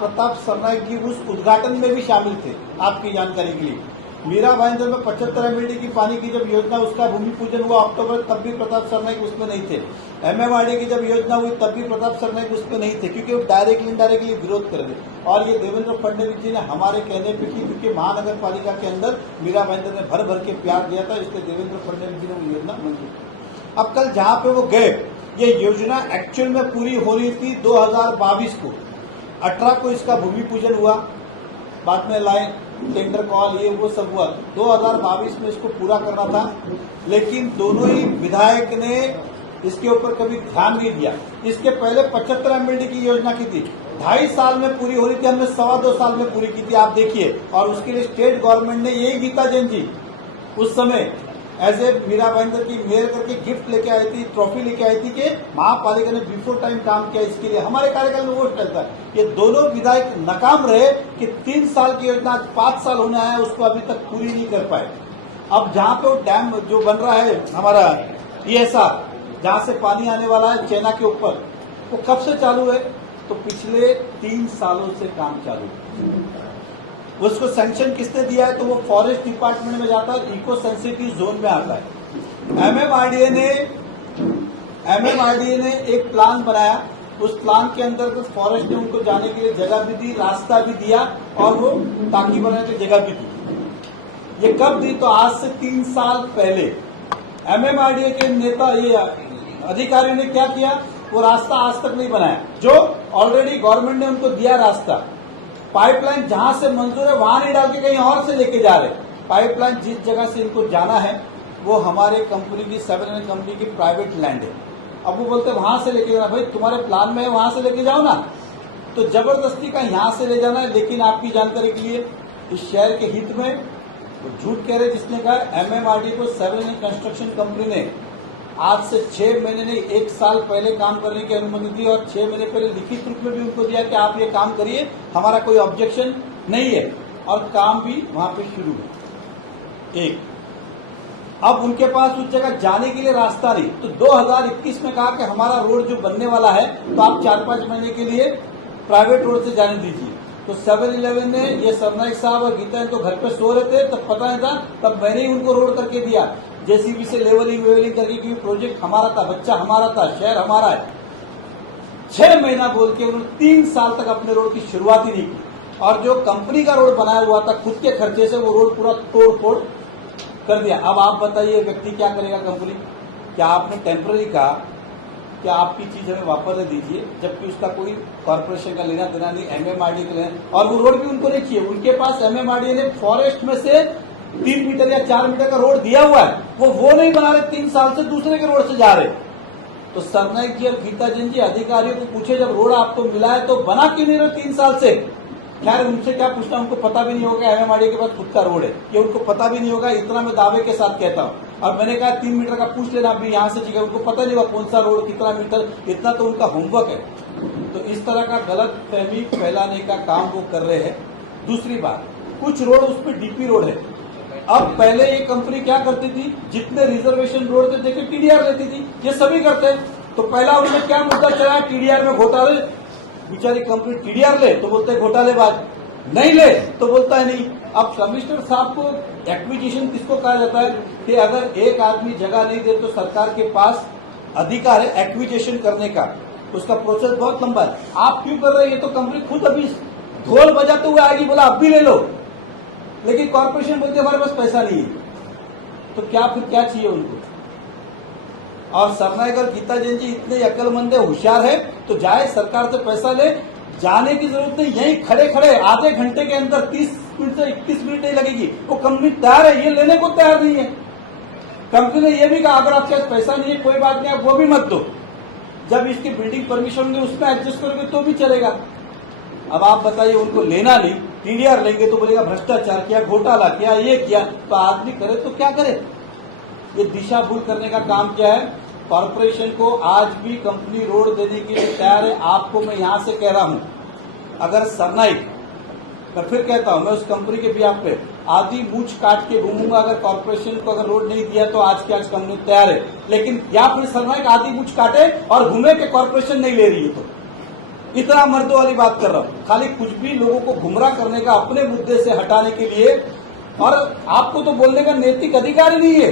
प्रताप सरनाईक जी उस उद्घाटन में भी शामिल थे। आपकी जानकारी के लिए मीरा भाईंदर में 75 एमएलडी की पानी की जब योजना उसका भूमि पूजन हुआ अक्टूबर, तब भी प्रताप सरनाईक उसमें नहीं थे। एमएमआरडी की जब योजना हुई तब भी प्रताप सरनाईक उसमें नहीं थे, क्योंकि वो डायरेक्टली इनडायरेक्टली विरोध कर रहे। और ये देवेंद्र फडणवीस जी ने हमारे कहने पर की, क्योंकि महानगर पालिका के अंदर मीरा भाईंदर ने भर भर के प्यार दिया था, इसलिए देवेंद्र फडणवीस जी ने वो योजना मंजूर की। अब कल जहां पे वो गए, ये योजना एक्चुअल में पूरी हो रही थी 2022 को, 18 को इसका भूमि पूजन हुआ, बाद में लाए टेंडर कॉल, ये वो सब हुआ। 2022 में इसको पूरा करना था, लेकिन दोनों ही विधायक ने इसके ऊपर कभी ध्यान नहीं दिया। इसके पहले 75 एमएलडी की योजना की थी, 2.5 साल में पूरी हो रही थी, हमने 2.25 साल में पूरी की थी, आप देखिए। और उसके लिए स्टेट गवर्नमेंट ने, यही गीता जैन जी उस समय एज ए मीरा भाईंदर की मेयर करके गिफ्ट लेके आई थी, ट्रॉफी लेके आई थी कि महापालिका ने बिफोर टाइम काम किया इसके लिए। हमारे कार्यकाल में वो चलता है। ये दोनों विधायक नाकाम रहे कि 3 साल की योजना आज 5 साल होने आया, उसको अभी तक पूरी नहीं कर पाए। अब जहां पे वो डैम जो बन रहा है हमारा ESR, जहां से पानी आने वाला है चेना के ऊपर, वो कब से चालू है? तो पिछले 3 सालों से काम चालू है। उसको सैंक्शन किसने दिया है? तो वो फॉरेस्ट डिपार्टमेंट में जाता है, इको सेंसिटिव जोन में आता है। एमएमआरडीए ने एक प्लान बनाया, उस प्लान के अंतर्गत फॉरेस्ट ने उनको जाने के लिए जगह भी दी, रास्ता भी दिया, और वो टाकी बनाने की जगह भी दी। ये कब दी? तो आज से 3 साल पहले एमएमआरडीए के नेता, ये अधिकारियों ने क्या किया? वो रास्ता आज तक नहीं बनाया, जो ऑलरेडी गवर्नमेंट ने उनको दिया रास्ता। पाइपलाइन जहां से मंजूर है वहां नहीं डाल के कहीं और से लेके जा रहे। पाइपलाइन जिस जगह से इनको जाना है वो हमारे कंपनी की, 7 कंपनी की प्राइवेट लैंड है। अब वो बोलते वहां से लेके जाना, भाई तुम्हारे प्लान में है वहां से लेके जाओ ना। तो जबरदस्ती का यहां से ले जाना है। लेकिन आपकी जानकारी के लिए, इस शहर के हित में वो झूठ कह रहे जिसने कहा एमएमआरडी को 7 कंस्ट्रक्शन कंपनी ने आज से 6 महीने नहीं, 1 साल पहले काम करने की अनुमति दी, और 6 महीने पहले लिखित रूप में भी उनको दिया कि आप ये काम करिए, हमारा कोई ऑब्जेक्शन नहीं है, और काम भी वहां पे शुरू है। एक, अब उनके पास उस जगह जाने के लिए रास्ता नहीं, तो 2021 में कहा कि हमारा रोड जो बनने वाला है तो आप 4-5 महीने के लिए प्राइवेट रोड से जाने दीजिए। तो 7-11 ने, ये सरनाईक साहब और गीता तो घर पे सो रहे थे, तब पता नहीं था, तब मैंने ही उनको रोड करके दिया, जेसीबी से लेवलिंग करके, क्योंकि प्रोजेक्ट हमारा था, बच्चा हमारा था, शहर हमारा है। 6 महीना बोल के उन्होंने 3 साल तक अपने रोड की शुरुआत ही नहीं की, और जो कंपनी का रोड बनाया हुआ था खुद के खर्चे से, वो रोड पूरा तोड़ फोड़ कर दिया। अब आप बताइए व्यक्ति क्या करेगा? कंपनी, क्या आपने टेम्पररी कहा क्या आपकी चीज हमें वापस दे दीजिए, जबकि उसका कोई कॉर्पोरेशन का लेना देना नहीं, एमएमआरडी का लेना, और वो रोड भी उनको नहीं चाहिए। उनके पास एमएमआरडी ने फॉरेस्ट में से 3 मीटर या 4 मीटर का रोड दिया हुआ है, वो नहीं बना रहे, 3 साल से दूसरे के रोड से जा रहे। तो सरनाईक जी और गीता जैन जी अधिकारियों को पूछे, जब रोड आपको मिला है तो बना क्यों नहीं रहे 3 साल से? खैर उनसे क्या पूछना, उनको पता भी नहीं होगा एमएमआरडी के पास खुद का रोड है, ये उनको पता भी नहीं होगा। इतना मैं दावे के साथ कहता हूँ। और मैंने कहा 3 मीटर का पूछ लेना अभी यहाँ से, उनको पता नहीं होगा कौन सा रोड कितना मीटर, इतना तो उनका होमवर्क है। तो इस तरह का गलत फहमी फैलाने का काम वो कर रहे हैं। दूसरी बात, कुछ रोड उस पर डीपी रोड है। अब पहले ये कंपनी क्या करती थी, जितने रिजर्वेशन रोड थे देखिए टीडीआर लेती थी, ये सभी करते हैं। तो पहला उन्होंने क्या मुद्दा चलाया, टीडीआर में घोटाले। बेचारी कंपनी टीडीआर ले तो बोलते हैं घोटालेबाज, नहीं ले तो बोलता है नहीं। अब कमिश्नर साहब को एक्विजिशन किसको कहा जाता है कि अगर एक आदमी जगह नहीं दे तो सरकार के पास अधिकार है एक्विजिशन करने का, उसका प्रोसेस बहुत लंबा है। आप क्यों कर रहे हैं? ये तो कंपनी खुद अभी ढोल बजाते हुए आएगी, बोला अब भी ले लो, लेकिन कॉर्पोरेशन बोलते हमारे पास पैसा नहीं है। तो क्या फिर क्या चाहिए उनको? और सरनाईक और गीता जैन जी इतने अक्लमंद है, होशियार है, तो जाए सरकार से पैसा ले, जाने की जरूरत नहीं, यहीं खड़े खड़े आधे घंटे के अंदर 30 मिनट से 21 मिनट नहीं लगेगी। वो कंपनी तैयार है, ये लेने को तैयार नहीं है। कंपनी ने यह भी कहा अगर आपके पास पैसा नहीं है कोई बात नहीं, आप वो भी मत दो, जब इसकी बिल्डिंग परमिशन होंगे उसमें एडजस्ट करोगे तो भी चलेगा। अब आप बताइए, उनको लेना नहीं, टीडीआर लेंगे तो बोलेगा भ्रष्टाचार किया, घोटाला किया, ये किया। तो आदमी करे तो क्या करे? ये दिशा भूल करने का काम क्या है? कॉर्पोरेशन को आज भी कंपनी रोड देने के लिए तैयार है। आपको मैं यहां से कह रहा हूं, अगर सरनाईक, मैं फिर कहता हूं, मैं उस कंपनी के बिहाफ पे आधी मूछ काट के घूमूंगा। अगर कॉर्पोरेशन को अगर रोड नहीं दिया तो आज की आज कंपनी तैयार है, लेकिन या फिर सरनाईक आधी मूछ काटे और घूमे के कॉर्पोरेशन नहीं ले रही है। तो इतना मर्दों वाली बात कर रहा हूं, खाली कुछ भी लोगों को गुमराह करने का, अपने मुद्दे से हटाने के लिए। और आपको तो बोलने का नैतिक अधिकार ही नहीं है,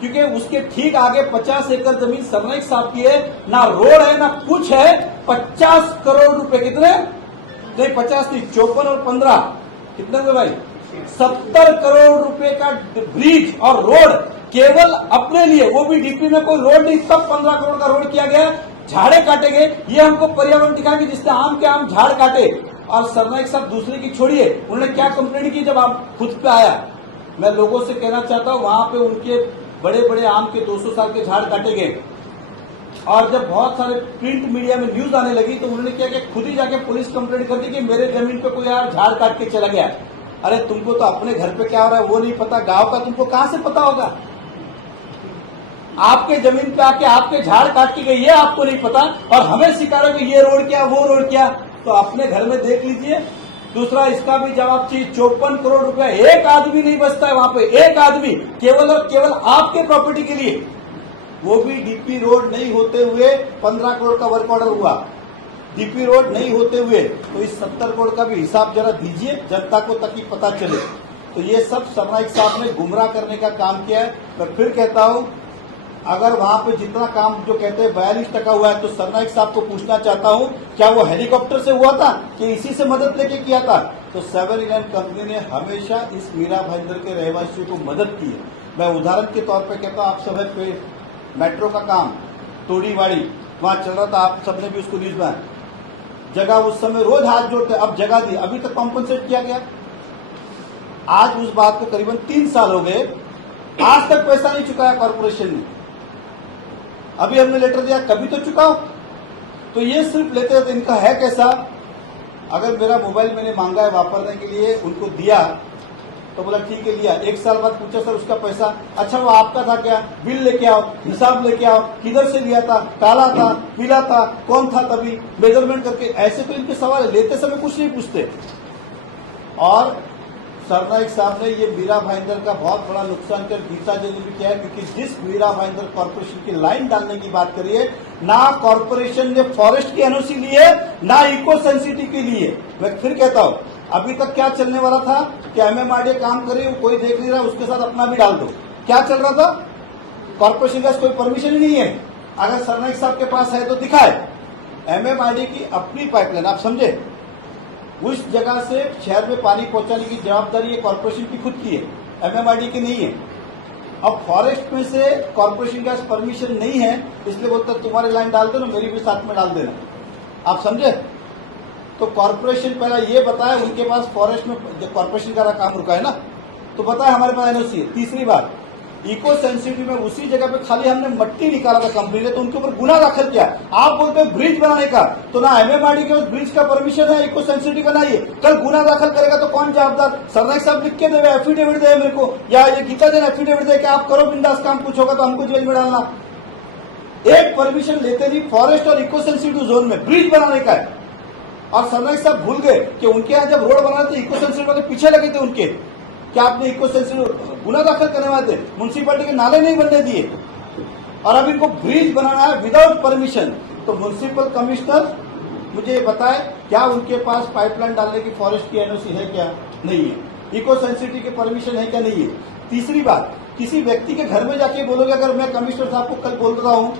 क्योंकि उसके ठीक आगे 50 एकड़ जमीन सरनाइक साहब की है, ना रोड है ना कुछ है। 50 करोड़ रुपए, कितने नहीं 50 नहीं, 54 और 15 कितने हुए भाई, 70 करोड़ रुपए का ब्रिज और रोड केवल अपने लिए, वो भी डीपी में कोई रोड नहीं, सब 15 करोड़ का रोड किया गया। झाड़े काटे गए, ये हमको पर्यावरण दिखाएंगे जिसने आम के आम झाड़ काटे। और सरनाइक साहब दूसरे की छोड़िए, उन्होंने क्या कंप्लेंट की जब आप खुद पे आया। मैं लोगों से कहना चाहता हूं, वहां पे उनके बड़े बड़े आम के 200 साल के झाड़ काटे गए। और जब बहुत सारे प्रिंट मीडिया में न्यूज आने लगी तो उन्होंने क्या किया, खुद ही जाके पुलिस कंप्लेंट कर दी कि मेरे जमीन पे कोई यार झाड़ काट के चला गया। अरे तुमको तो अपने घर पे क्या हो रहा है वो नहीं पता, गांव का तुमको कहां से पता होगा। आपके जमीन पे आके आपके झाड़ काट के गई, ये आपको नहीं पता, और हमें सिखा रहे कि ये रोड क्या वो रोड क्या। तो अपने घर में देख लीजिए। दूसरा, इसका भी जवाब चाहिए। 54 करोड़ रुपया एक आदमी नहीं बचता है वहां पे, एक आदमी, केवल और केवल आपके प्रॉपर्टी के लिए। वो भी डीपी रोड नहीं होते हुए 15 करोड़ का वर्क ऑर्डर हुआ, डीपी रोड नहीं होते हुए। तो इस 70 करोड़ का भी हिसाब जरा दीजिए जनता को, ताकि पता चले। तो ये सब सरनाइक साहब ने गुमराह करने का काम किया है। मैं फिर कहता हूं, अगर वहां पे जितना काम जो कहते हैं 42% हुआ है, तो सरनाइक साहब को पूछना चाहता हूं, क्या वो हेलीकॉप्टर से हुआ था कि इसी से मदद लेके किया था? तो 7-Eleven कंपनी ने हमेशा इस मीरा भाईंदर के रहवासियों को मदद की है। मैं उदाहरण के तौर पे कहता हूं, आप सब पे मेट्रो का काम तोड़ीवाड़ी वहां चल रहा था, आप सबने भी उसको न्यूज में, जगह उस समय रोज हाथ जोड़ते, अब जगह दी, अभी तक कॉम्पनसेट किया गया। आज उस बात को करीबन 3 साल हो गए, आज तक पैसा नहीं चुकाया कॉर्पोरेशन ने। अभी हमने लेटर दिया, कभी तो चुकाओ। तो ये सिर्फ लेते रहते, इनका है कैसा। अगर मेरा मोबाइल मैंने मांगा है वापरने के लिए, उनको दिया तो बोला ठीक है लिया। 1 साल बाद पूछा सर उसका पैसा, अच्छा वो आपका था क्या, बिल लेके आओ, हिसाब लेके आओ, किधर से लिया था, काला था पीला था, कौन था तभी, मेजरमेंट करके। ऐसे तो इनके सवाल है, लेते समय कुछ नहीं पूछते। और सरनाइक साहब ने ये मीरा भाईंदर का बहुत बड़ा नुकसान कर गीता जी ने भी किया है, क्योंकि जिस मीरा भाईंदर कॉर्पोरेशन की लाइन डालने की बात करिए, ना कॉर्पोरेशन ने फॉरेस्ट की एनओसी ली है, ना इको सेंसिटिव के लिए। मैं फिर कहता हूं, अभी तक क्या चलने वाला था कि एमएमआरडीए काम करे, कोई देख नहीं रहा, उसके साथ अपना भी डाल दो। क्या चल रहा था, कॉर्पोरेशन का कोई परमिशन ही नहीं है। अगर सरनाइक साहब के पास है तो दिखाए। एमएमआरडीए की अपनी पाइपलाइन, आप समझे, उस जगह से शहर में पानी पहुंचाने की जवाबदारी ये कॉर्पोरेशन की खुद की है, एमएमआरडीए की नहीं है। अब फॉरेस्ट में से कॉर्पोरेशन का परमिशन नहीं है, इसलिए बोलता तुम्हारी लाइन डाल दो ना, मेरी भी साथ में डाल देना। आप समझे। तो कॉर्पोरेशन पहला ये बताए, उनके पास फॉरेस्ट में कॉर्पोरेशन का काम रुका है ना, तो बताए हमारे पास एनओसी है। तीसरी बात, इको सेंसिटिव में उसी जगह पे खाली हमने मट्टी निकाला था कंपनी ने, तो उनके ऊपर गुना दाखिल किया। आप बोलते हैं ब्रिज बनाने का, तो ना एमएमआरडीए के पास ब्रिज का परमिशन है, इको सेंसिटिव का नहीं है। कल गुना दाखिल करेगा तो कौन जवाबदार? सरनाइक साहब लिख के देवे, एफिडेविट दे मेरे को, या ये गीता जी ने एफिडेविट दे कि आप करो बिंदास काम, कुछ होगा तो हमको जेल में डालना। एक परमिशन लेते नहीं फॉरेस्ट और इको सेंसिटिव जोन में ब्रिज बनाने का है। और सरनाइक साहब भूल गए कि उनके यहाँ जब रोड बना थे, इको सेंसिटिव वाले पीछे लगे थे उनके, क्या आपने इको सेंसिटिव गुना दाखिल करने वाले थे, म्युनिसिपैलिटी के नाले नहीं बनने दिए, और अब इनको ब्रिज बनाना है विदाउट परमिशन। तो म्युनिसिपल कमिश्नर मुझे बताए, क्या उनके पास पाइपलाइन डालने की फॉरेस्ट की एनओसी है क्या? नहीं है। इको सेंसिटिव की परमिशन है क्या? नहीं है। तीसरी बात, किसी व्यक्ति के घर में जाके बोलोगे, अगर मैं कमिश्नर साहब को कल बोल रहा हूं,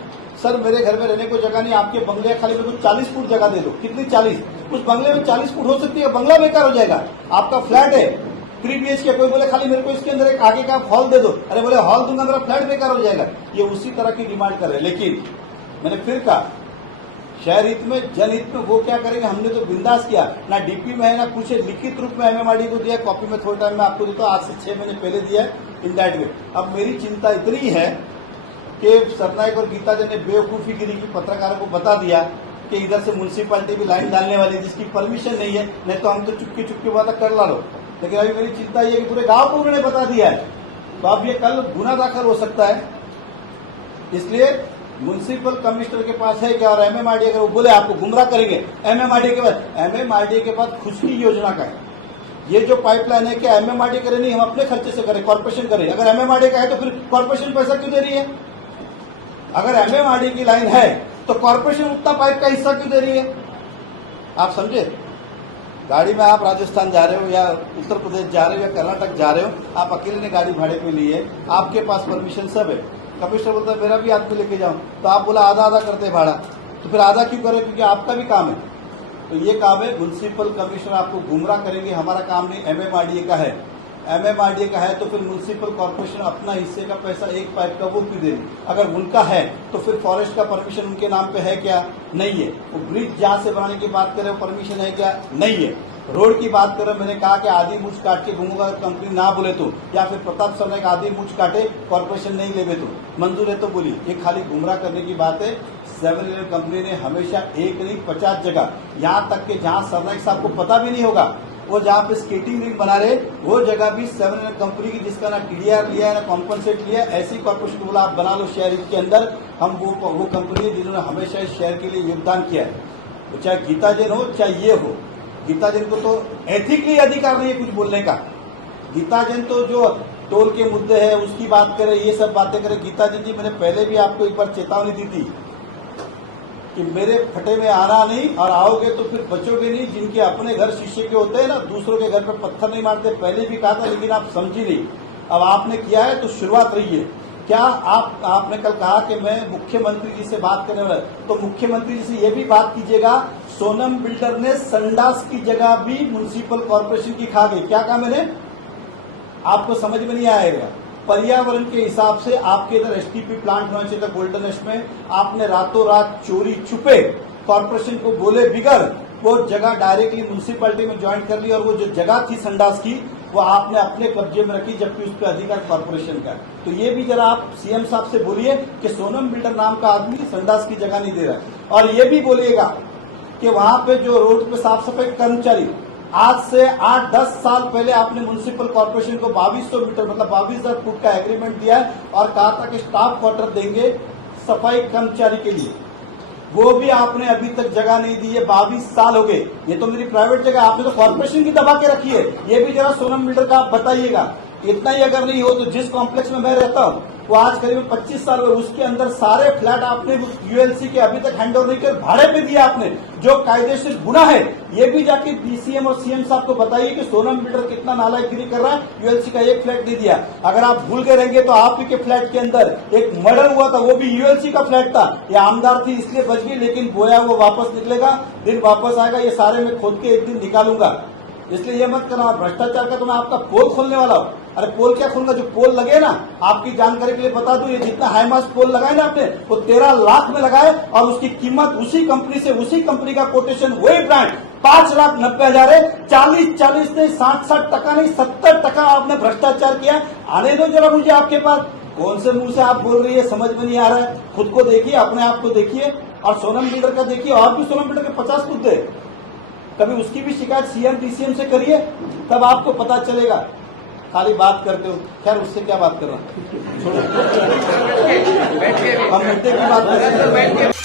सर मेरे घर में रहने को जगह नहीं, आपके बंगले खाली मेरे को 40 फुट जगह दे दो। कितनी? 40। उस बंगले में 40 फुट हो सकती है, बंगला बेकार हो जाएगा। आपका फ्लैट है 3 BHK, कोई बोले खाली मेरे को इसके अंदर एक आगे का हॉल दे दो, अरे बोले हॉल दूंगा मेरा फ्लैट बेकार हो जाएगा। ये उसी तरह की डिमांड कर रहे हैं। लेकिन मैंने फिर कहा, शहर हित में जनहित में वो क्या करेंगे, हमने तो बिंदास किया, ना डीपी में है ना कुछ है, लिखित रूप में एमएमआरडीए को दिया, कॉपी में थोड़े टाइम में आपको देता हूं, आज से 6 महीने पहले दिया है इन दैट वे। अब मेरी चिंता इतनी है कि सरनाइक और गीता जी ने बेवकूफी गिरी की पत्रकारों को बता दिया कि इधर से म्युनिसिपैलिटी भी लाइन डालने वाली, जिसकी परमिशन नहीं है, नहीं तो हम तो चुपके चुपके बात कर ला लो। लेकिन अभी मेरी चिंता ये है कि पूरे गांव को उन्होंने बता दिया है, तो अब ये कल गुना दाखिल हो सकता है। इसलिए म्युनिसिपल कमिश्नर के पास है क्या, और एमएमआरडीए अगर वो बोले आपको गुमराह करेंगे, एमएमआरडीए के पास खुद की योजना का है। ये जो पाइपलाइन है, क्या एमएमआरडीए करे? नहीं, हम अपने खर्चे से करें, कॉर्पोरेशन करे। अगर एमएमआरडीए का है तो फिर कॉर्पोरेशन पैसा क्यों दे रही है? अगर एमएमआरडीए की लाइन है तो कॉर्पोरेशन उतना पाइप का हिस्सा क्यों दे रही है? आप समझे? गाड़ी में आप राजस्थान जा रहे हो या उत्तर प्रदेश जा रहे हो या कर्नाटक जा रहे हो, आप अकेले ने गाड़ी भाड़े पे ली है, आपके पास परमिशन सब है। कमिश्नर बोलता है मेरा भी आदमी लेके जाओ, तो आप बोला आधा आधा करते भाड़ा, तो फिर आधा क्यों करें? क्योंकि आपका भी काम है। तो ये काम है, म्युनिसिपल कमिश्नर आपको गुमराह करेंगे, हमारा काम नहीं, एमएमआरडीए का है। एमएमआरडीए का है तो फिर म्युनिसिपल कॉर्पोरेशन अपना हिस्से का पैसा एक पाइप का वो क्यों दे? अगर उनका है तो फिर फॉरेस्ट का परमिशन उनके नाम पे है क्या? नहीं है। वो ब्रिज जहां से बनाने की बात करें परमिशन है क्या? नहीं है। रोड की बात करें, मैंने कहा कि आधी मूछ काट के घूमूंगा कंपनी ना बोले तो, या फिर प्रताप सर ने आधी मूछ काटे कॉर्पोरेशन नहीं लेवे तो मंजूर है तो बोली, ये खाली गुमराह करने की बात है। 7-Eleven कंपनी ने हमेशा एक नहीं 50 जगह, यहाँ तक कि जहाँ सरनाइक साहब को पता भी नहीं होगा, वो जहाँ पे स्केटिंग रिंग बना रहे वो जगह भी 7-Eleven कंपनी की, जिसका ना टीडीआर लिया है ना कॉम्पनसेट लिया, ऐसी कॉर्पोरेशन को बोला आप बना लो शहर के अंदर। हम वो कंपनी है जिन्होंने हमेशा इस शहर के लिए योगदान किया है, तो चाहे गीता जैन हो चाहे ये हो। गीता जैन को तो एथिकली अधिकार नहीं है कुछ बोलने का। गीता जैन तो जो टोल के मुद्दे है उसकी बात करे, ये सब बातें करे। गीता जैन जी, मैंने पहले भी आपको एक बार चेतावनी दी थी कि मेरे फटे में आना नहीं, और आओगे तो फिर बचोगे नहीं। जिनके अपने घर शीशे के होते हैं ना, दूसरों के घर पर पत्थर नहीं मारते, पहले भी कहा था, लेकिन आप समझी नहीं। अब आपने किया है तो शुरुआत रही है। क्या आपने कल कहा कि मैं मुख्यमंत्री जी से बात करने वाला, तो मुख्यमंत्री जी से ये भी बात कीजिएगा, सोनम बिल्डर ने संडास की जगह भी म्युनिसिपल कॉर्पोरेशन की खा गई। क्या कहा मैंने? आपको समझ में नहीं आएगा। पर्यावरण के हिसाब से आपके इधर एसटीपी प्लांट होना चाहिए था गोल्डन एस्ट में, आपने रातों रात चोरी छुपे कॉर्पोरेशन को बोले बिगर वो जगह डायरेक्टली म्युनिसिपैलिटी में ज्वाइन कर ली, और वो जो जगह थी संडास की वो आपने अपने कब्जे में रखी, जबकि उस पर अधिकार कॉर्पोरेशन का। तो ये भी जरा आप सीएम साहब से बोलिए कि सोनम बिल्डर नाम का आदमी संडास की जगह नहीं दे रहा है। और ये भी बोलिएगा कि वहां पे जो रोड पे साफ सफाई कर्मचारी, आज से 8-10 साल पहले आपने म्युनिसिपल कॉर्पोरेशन को 2200 मीटर मतलब 22,000 फुट का एग्रीमेंट दिया है, और कहा था कि स्टाफ क्वार्टर देंगे सफाई कर्मचारी के लिए। वो भी आपने अभी तक जगह नहीं दी है। 22 साल हो गए। ये तो मेरी प्राइवेट जगह, आपने तो कॉर्पोरेशन की दबा के रखी है। ये भी जरा सोनम बिल्डर का आप बताइएगा। इतना ही अगर नहीं हो तो जिस कॉम्प्लेक्स में मैं रहता हूँ वो आज करीब 25 साल हुए, उसके अंदर सारे फ्लैट आपने यूएलसी के अभी तक हैंड ओवर नहीं कर, भाड़े पे दिया आपने, जो कायदेशीर गुना है। ये भी जाके डीसीएम और सीएम साहब को बताइए कि सोनम बिल्डर कितना नालायकगिरी कर रहा है, यूएलसी का एक फ्लैट नहीं दिया। अगर आप भूल गए रहेंगे तो आप ही के फ्लैट के अंदर एक मर्डर हुआ था, वो भी यूएलसी का फ्लैट था। ये आमदार थी इसलिए बच गई, लेकिन बोया वो वापस निकलेगा, दिन वापस आएगा। ये सारे मैं खोद के एक दिन निकालूंगा, इसलिए ये मत करना। भ्रष्टाचार का तो मैं आपका पोल खोलने वाला हूँ। अरे पोल क्या खोलूंगा, जो पोल लगे ना, आपकी जानकारी के लिए बता दूं, ये जितना हाईमास पोल लगाए ना आपने, वो 13 लाख में लगाए, और उसकी कीमत उसी कंपनी से, उसी कंपनी का कोटेशन, वही ब्रांड 5,90,000 है। 40 नहीं 60 टका नहीं 70 टका आपने भ्रष्टाचार किया। आने दो जरा मुझे आपके पास, कौन से मुंह से आप बोल रही है समझ में नहीं आ रहा है। खुद को देखिए, अपने आप को देखिए, और सोनम बिल्डर का देखिए। और भी सोनम बिल्डर के 50 मुद्दे, कभी उसकी भी शिकायत सीएम डीसीएम से करिए, तब आपको पता चलेगा। खाली बात करते हो, खैर उससे क्या बात कर रहा हूं, छोड़ो। हम मुद्दे की बात कर रहे हैं।